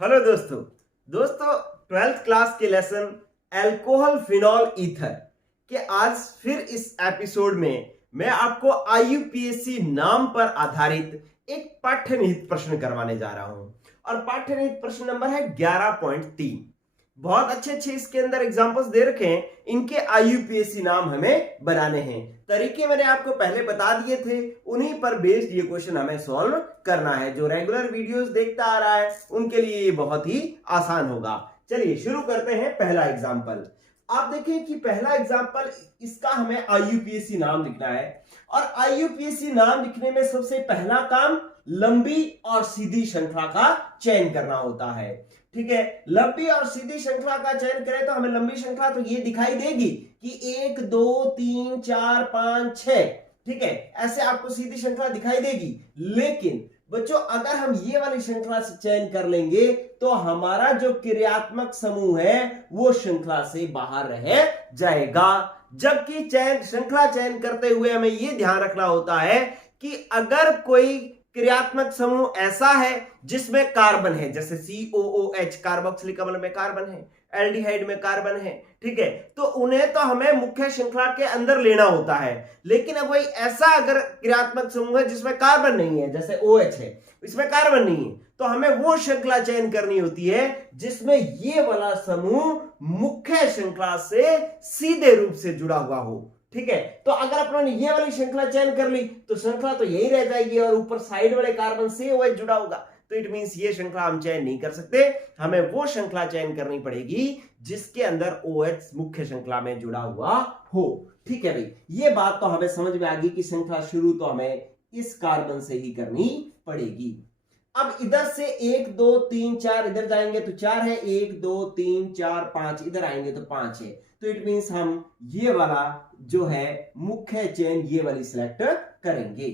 Hello दोस्तों 12th class के lesson alcohol phenol ether के आज फिर इस एपिसोड में मैं आपको आईयूपीएससी नाम पर आधारित एक पाठ्यनिहित प्रश्न करवाने जा रहा हूं और पाठ्यनिहित प्रश्न नंबर है 11.3। बहुत अच्छे इसके अंदर एग्जांपल्स दे रखे हैं, इनके आईयूपीएससी नाम हमें बनाने हैं। तरीके मैंने आपको पहले बता दिए थे, उन्हीं पर बेस्ड ये क्वेश्चन हमें सॉल्व करना है। जो रेगुलर वीडियोस देखता आ रहा है उनके लिए ये बहुत ही आसान होगा। चलिए शुरू करते हैं। पहला एग्जांपल आप देखें कि पहला एग्जांपल इसका हमें आईयूपीएससी नाम लिखना है और आईयूपीएससी नाम लिखने में सबसे पहला काम लंबी और सीधी श्रृंखला का चयन करना होता है। ठीक है, लंबी और सीधी श्रृंखला का चयन करें तो हमें लंबी श्रृंखला तो ये दिखाई देगी कि 1 2 3 4 5 6, ठीक है, ऐसे आपको सीधी श्रृंखला दिखाई देगी। लेकिन बच्चों अगर हम ये वाली श्रृंखला से चयन कर लेंगे तो हमारा जो क्रियात्मक समूह है वो श्रृंखला से बाहर रह जाएगा। जबकि श्रृंखला चयन करते हुए हमें ये ध्यान रखना होता है कि अगर कोई क्रियात्मक समूह ऐसा है जिसमें कार्बन है, जैसे COOH कार्बोक्सिलिक अम्ल में कार्बन है, एल्डिहाइड में कार्बन है, ठीक है, तो उन्हें तो हमें मुख्य श्रृंखला के अंदर लेना होता है। लेकिन अब वही ऐसा अगर क्रियात्मक समूह है जिसमें कार्बन नहीं है, जैसे OH है, इसमें कार्बन नहीं है, तो हमें वो श्रृंखला चयन करनी होती है जिसमें ये वाला समूह मुख्य श्रृंखला से सीधे रूप से जुड़ा हुआ हो। ठीक है, तो अगर अपने ये वाली श्रृंखला चयन कर ली तो श्रृंखला तो यही रह जाएगी और ऊपर साइड वाले कार्बन से OH जुड़ा होगा, तो इट मींस ये श्रृंखला हम चयन नहीं कर सकते। हमें वो श्रृंखला चयन करनी पड़ेगी जिसके अंदर OH मुख्य श्रृंखला में जुड़ा हुआ हो। ठीक है भाई, ये बात तो हमें समझ में आ गई कि श्रृंखला शुरू तो हमें इस कार्बन से ही करनी पड़ेगी। अब इधर से 1 2 3 4 इधर जाएंगे तो 4 है, 1 2 3 4 5 इधर आएंगे तो 5 है, तो इट मींस हम ये वाला जो है मुख्य चेन ये वाली सिलेक्ट करेंगे।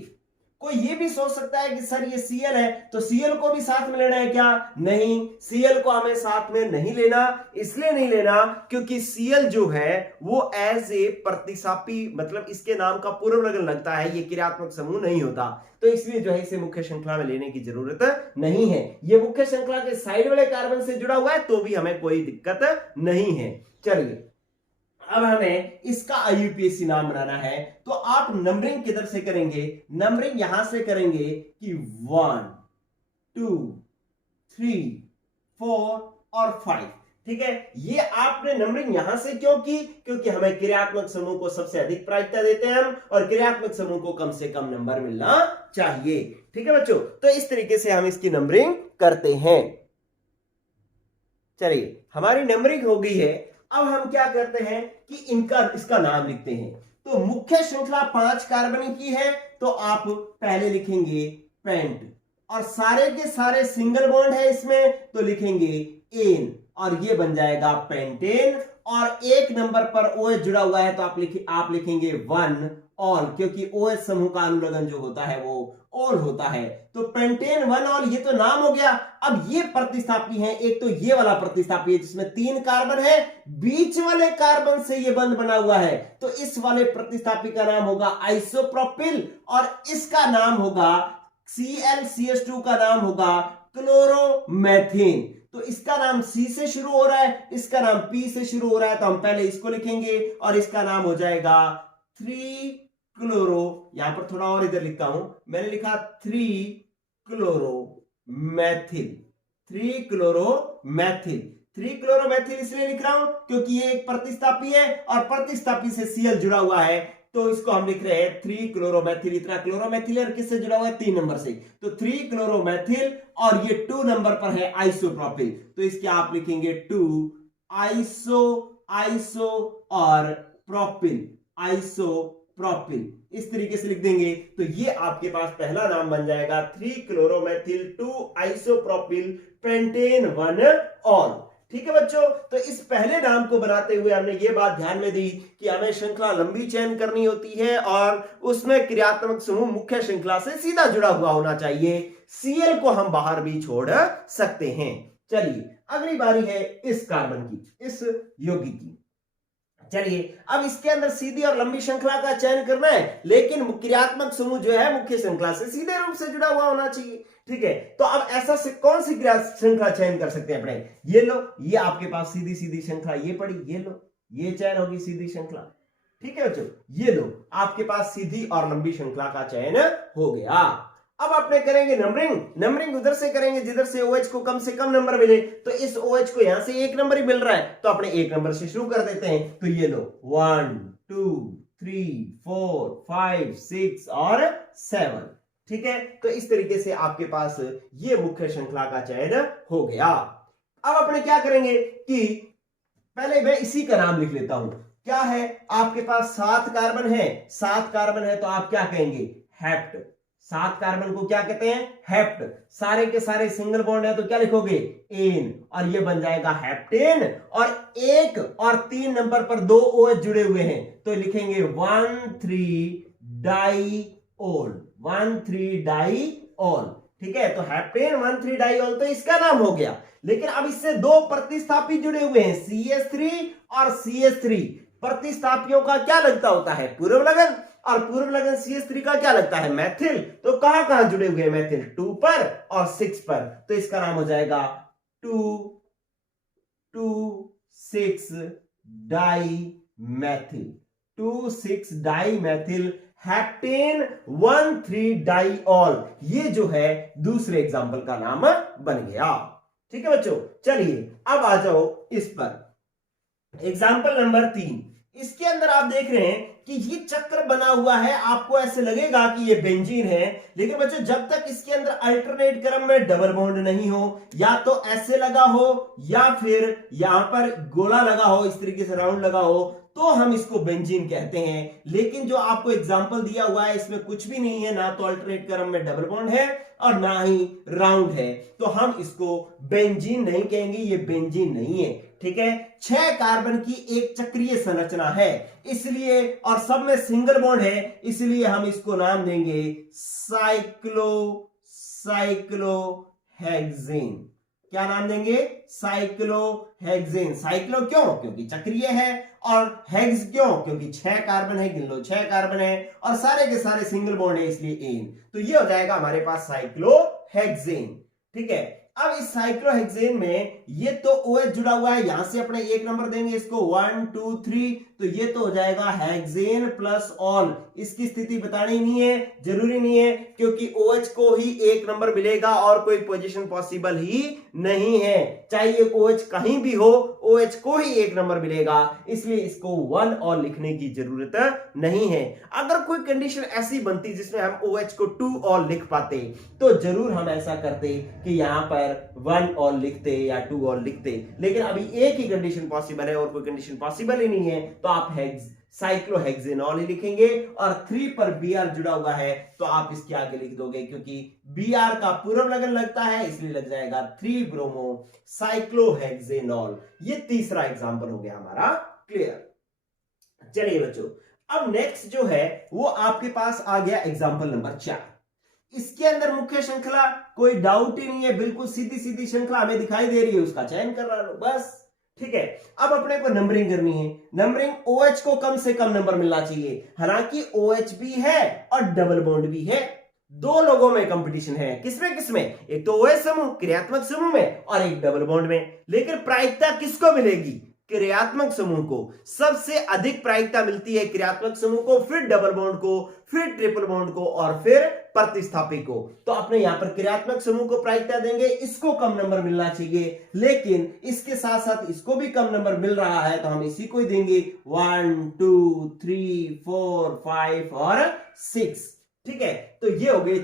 कोई ये भी सोच सकता है कि सर ये Cl है तो Cl को भी साथ में लेना है क्या? नहीं, Cl को हमें साथ में नहीं लेना। इसलिए नहीं लेना क्योंकि Cl जो है वो एज ए प्रतिसापी, मतलब इसके नाम का पूर्व लगन लगता है, ये क्रियात्मक समूह नहीं होता, तो इसलिए जो है इसे मुख्य श्रृंखला में लेने की जरूरत नहीं है। ये मुख्य श्रृंखला के साइड वाले कार्बन से जुड़ा हुआ है तो भी हमें कोई दिक्कत नहीं है। चलिए अब हमें इसका आईयूपीएससी नाम बनाना है, तो आप नंबरिंग किधर से करेंगे? नंबरिंग यहां से करेंगे कि 1 2 3 4 और 5। ठीक है, ये आपने नंबरिंग यहां से क्यों की? क्योंकि हमें क्रियात्मक समूह को सबसे अधिक प्राथमिकता देते हैं हम, और क्रियात्मक समूह को कम से कम नंबर मिलना चाहिए। ठीक है बच्चों, तो इस तरीके से हम इसकी नंबरिंग करते हैं। चलिए हमारी नंबरिंग हो गई है। अब हम क्या करते हैं कि इसका नाम लिखते हैं। तो मुख्य श्रृंखला 5 कार्बन की है तो आप पहले लिखेंगे पेंट, और सारे के सारे सिंगल बॉन्ड है इसमें तो लिखेंगे एन, और ये बन जाएगा पेंटेन। और एक नंबर पर OH जुड़ा हुआ है तो आप लिखेंगे 1 ऑल, क्योंकि OH समूह का अनुलग्न जो होता है वो ऑल होता है, तो पेंटेन 1 ऑल, ये तो नाम हो गया। अब ये प्रतिस्थापी है, एक तो ये वाला प्रतिस्थापी है जिसमें 3 कार्बन है, बीच वाले कार्बन से ये बंध बना हुआ है, तो इस वाले प्रतिस्थापी का नाम होगा आइसोप्रोपिल, और इसका नाम होगा ClCH2 का नाम होगा क्लोरोमेथेन। तो इसका नाम C से शुरू हो रहा है, इसका नाम P से शुरू हो रहा है, तो हम पहले इसको लिखेंगे और इसका नाम हो जाएगा 3 क्लोरो, यहां पर थोड़ा और इधर लिखता हूं, मैंने लिखा 3 क्लोरोमेथिल। 3 क्लोरोमेथिल, 3 क्लोरोमेथिल इसलिए लिख रहा हूं क्योंकि ये एक प्रतिस्थापी है और प्रतिस्थापी से Cl जुड़ा हुआ है, तो इसको हम लिख रहे हैं 3 क्लोरोमेथिल। इतना क्लोरोमेथिल और किससे जुड़ा हुआ है? 3 नंबर से, तो 3 क्लोरोमेथिल, और ये 2 नंबर पर है आइसोप्रोपिल, तो इसके आप लिखेंगे 2 आइसो और प्रोपिल, आइसोप्रोपिल, इस तरीके से लिख देंगे। तो ये आपके पास पहला नाम बन जाएगा 3 क्लोरोमेथिल 2 आइसोप्रोपिल पेंटेन 1 ऑल। ठीक है बच्चों, तो इस पहले नाम को बनाते हुए हमने ये बात ध्यान में दी कि हमें श्रृंखला लंबी चयन करनी होती है और उसमें क्रियात्मक समूह मुख्य श्रृंखला से सीधा जुड़ा हुआ होना चाहिए। Cl को हम बाहर भी छोड़ सकते हैं। चलिए अगली बारी है इस कार्बन की, इस यौगिक की। चलिए अब इसके अंदर सीधी और लंबी श्रृंखला का चयन करना है, लेकिन क्रियात्मक समूह जो है मुख्य श्रृंखला से सीधे रूप से जुड़ा हुआ होना चाहिए। ठीक है, तो अब ऐसा से कौन सी क्रिया श्रृंखला चयन कर सकते हैं अपने? ये लो, ये आपके पास सीधी सीधी श्रृंखला ये पड़ी, ये लो, ये चयन होगी सीधी श्रृंखला। ठीक है बच्चों, ये लो आपके पास सीधी और लंबी श्रृंखला का चयन हो गया। अब अपने करेंगे नंबरिंग। नंबरिंग उधर से करेंगे जिधर से OH को कम से कम नंबर मिले, तो इस OH को यहां से 1 नंबर ही मिल रहा है, तो अपने 1 नंबर से शुरू कर देते हैं। तो ये लो 1 2 3 4 5 6 और 7। ठीक है, तो इस तरीके से आपके पास ये मुख्य श्रृंखला का चयन हो गया। अब अपने क्या करेंगे कि पहले मैं इसी का नाम लिख लेता हूं। क्या है आपके पास 7 कार्बन है, 7 कार्बन है तो आप क्या कहेंगे? हेप्ट। 7 कार्बन को क्या कहते हैं? हेप्ट। सारे के सारे सिंगल बॉन्ड है तो क्या लिखोगे? एन, और ये बन जाएगा हेप्टेन। और 1 और 3 नंबर पर 2 OH जुड़े हुए हैं तो लिखेंगे 1,3 डाइऑल, 1,3 डाइऑल। ठीक है, तो हेप्टेन 1,3 डाइऑल तो इसका नाम हो गया। लेकिन अब इससे 2 प्रतिस्थापी जुड़े हुए हैं, CH3 और CH3। प्रतिस्थापियों का क्या लगता होता है? पूर्व लगन, और पूर्व लगन CH3 का क्या लगता है? मैथिल। तो कहां कहां जुड़े हुए हैं मैथिल? 2 पर और 6 पर, तो इसका नाम हो जाएगा 2,2,6 डाइमेथिल, 2,6 डाइमेथिल हेप्टेन 1,3 डाइऑल। ये जो है दूसरे एग्जाम्पल का नाम बन गया। ठीक है बच्चों, चलिए अब आ जाओ इस पर। एग्जाम्पल नंबर 3, इसके अंदर आप देख रहे हैं कि ये चक्र बना हुआ है। आपको ऐसे लगेगा कि ये बेंजीन है, लेकिन बच्चों जब तक इसके अंदर अल्टरनेट क्रम में डबल बॉन्ड नहीं हो, या तो ऐसे लगा हो या फिर यहां पर गोला लगा हो, इस तरीके से राउंड लगा हो, तो हम इसको बेंजीन कहते हैं। लेकिन जो आपको एग्जाम्पल दिया हुआ है इसमें कुछ भी नहीं है, ना तो अल्टरनेट क्रम में डबल बॉन्ड है और ना ही राउंड है, तो हम इसको बेंजीन नहीं कहेंगे, ये बेंजीन नहीं है। ठीक है, 6 कार्बन की एक चक्रीय संरचना है इसलिए, और सब में सिंगल बॉन्ड है, इसलिए हम इसको नाम देंगे साइक्लोहेक्सेन। क्या नाम देंगे? साइक्लोहेक्सेन। साइक्लो क्यों? क्योंकि चक्रीय है, और हेक्स क्यों? क्योंकि 6 कार्बन है, गिन लो 6 कार्बन है, और सारे के सारे सिंगल बॉन्ड है इसलिए एन। तो ये हो जाएगा हमारे पास साइक्लोहेक्सेन। ठीक है, अब इस साइक्लोहेक्सेन में ये तो OH जुड़ा हुआ है, यहां से अपने 1 नंबर देंगे इसको 1 2 3, तो ये तो हो जाएगा हेक्सेन प्लस ऑल। इसकी स्थिति बतानी नहीं है, जरूरी नहीं है, क्योंकि OH को ही 1 नंबर मिलेगा और कोई पोजीशन पॉसिबल ही नहीं है। चाहे ये OH कहीं भी हो, OH को ही 1 नंबर मिलेगा, इसलिए इसको 1 और लिखने की जरूरत नहीं है। अगर कोई कंडीशन ऐसी बनती जिसमें हम OH को 2 और लिख पाते, तो जरूर हम ऐसा करते कि यहां पर 1 और लिखते या 2 और लिखते, लेकिन अभी एक ही कंडीशन पॉसिबल है और कोई कंडीशन पॉसिबल ही नहीं है, तो आप साइक्लोहेक्सेनॉल ही लिखेंगे। और 3 पर Br जुड़ा हुआ है तो आप इसके आगे लिख दोगे, क्योंकि Br का पूर्व लगन लगता है इसलिए लग जाएगा 3 ब्रोमो साइक्लोहेक्सेनॉल। ये तीसरा एग्जांपल हो गया हमारा क्लियर। चलिए बच्चों, अब नेक्स्ट जो है वो आपके पास आ गया एग्जांपल नंबर 4। इसके अंदर मुख्य श्रृंखला कोई डाउट ही नहीं है, बिल्कुल सीधी सीधी श्रृंखला हमें दिखाई दे रही है, उसका चयन कर रहा हूं बस। ठीक है, अब अपने को नंबरिंग करनी है। नंबरिंग OH को कम से कम नंबर मिलना चाहिए, हालांकि OH भी है और डबल बॉन्ड भी है। 2 लोगों में कंपटीशन है, किसमें किसमें? एक तो OH समूह क्रियात्मक समूह में और एक डबल बॉन्ड में। लेकिन प्रायिकता किसको मिलेगी? क्रियात्मक समूह को। सबसे अधिक प्रायिकता मिलती है क्रियात्मक समूह को, फिर डबल बॉन्ड को, फिर ट्रिपल बॉन्ड को और फिर प्रतिस्थापी को। तो अपने यहां पर क्रियात्मक समूह को प्रायिकता देंगे, इसको कम नंबर मिलना चाहिए, लेकिन इसके साथ साथ इसको भी कम नंबर मिल रहा है तो हम इसी को ही देंगे 1 2 3 4 5 और 6। ठीक है, तो ये हो गए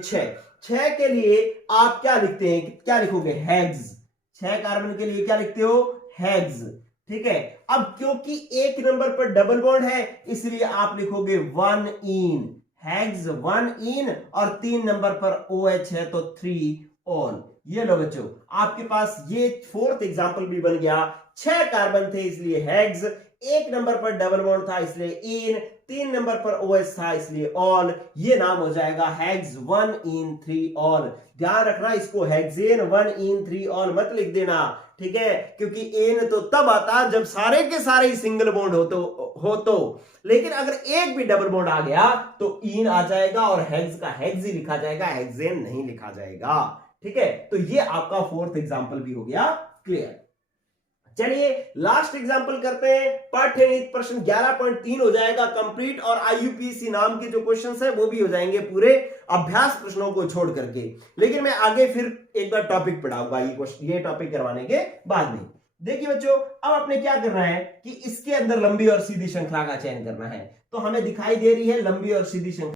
6 के लिए आप क्या लिखते हैं? क्या लिखोगे? हेक्स। 6 कार्बन के लिए क्या लिखते हो? हेक्स। ठीक है, अब क्योंकि 1 नंबर पर डबल बॉन्ड है इसलिए आप लिखोगे 1 इन, हेक्स 1 इन, और 3 नंबर पर OH है तो 3 ऑल। ये लो बच्चों, आपके पास ये 4th एग्जांपल भी बन गया। 6 कार्बन थे इसलिए हेक्स, 1 नंबर पर डबल बॉन्ड था इसलिए इन, 3 नंबर पर OH था इसलिए ऑल। ये नाम हो जाएगा हेक्स 1 इन 3 ऑल। ध्यान रखना, इसको हेक्सेन 1 इन 3 ऑल मत लिख देना, ठीक है, क्योंकि एन तो तब आता जब सारे के सारे सिंगल बॉन्ड हो तो, लेकिन अगर एक भी डबल बॉन्ड आ गया तो इन आ जाएगा और हेक्स का हेक्स ही लिखा जाएगा, हेक्सेन नहीं लिखा जाएगा। ठीक है, तो ये आपका फोर्थ एग्जाम्पल भी हो गया क्लियर। चलिए लास्ट एग्जांपल करते हैं। पाठ्यनीति प्रश्न 11.3 हो जाएगा कंप्लीट, और आईयूपीएसी नाम के जो क्वेश्चंस है वो भी हो जाएंगे पूरे अभ्यास प्रश्नों को छोड़ करके। लेकिन मैं आगे फिर एक बार टॉपिक पढ़ाऊंगा ये टॉपिक करवाने के बाद में। देखिए बच्चों, अब आपने क्या करना है कि इसके अंदर लंबी और सीधी श्रृंखला का चयन करना है। तो हमें दिखाई दे रही है लंबी और सीधी श्रृंखला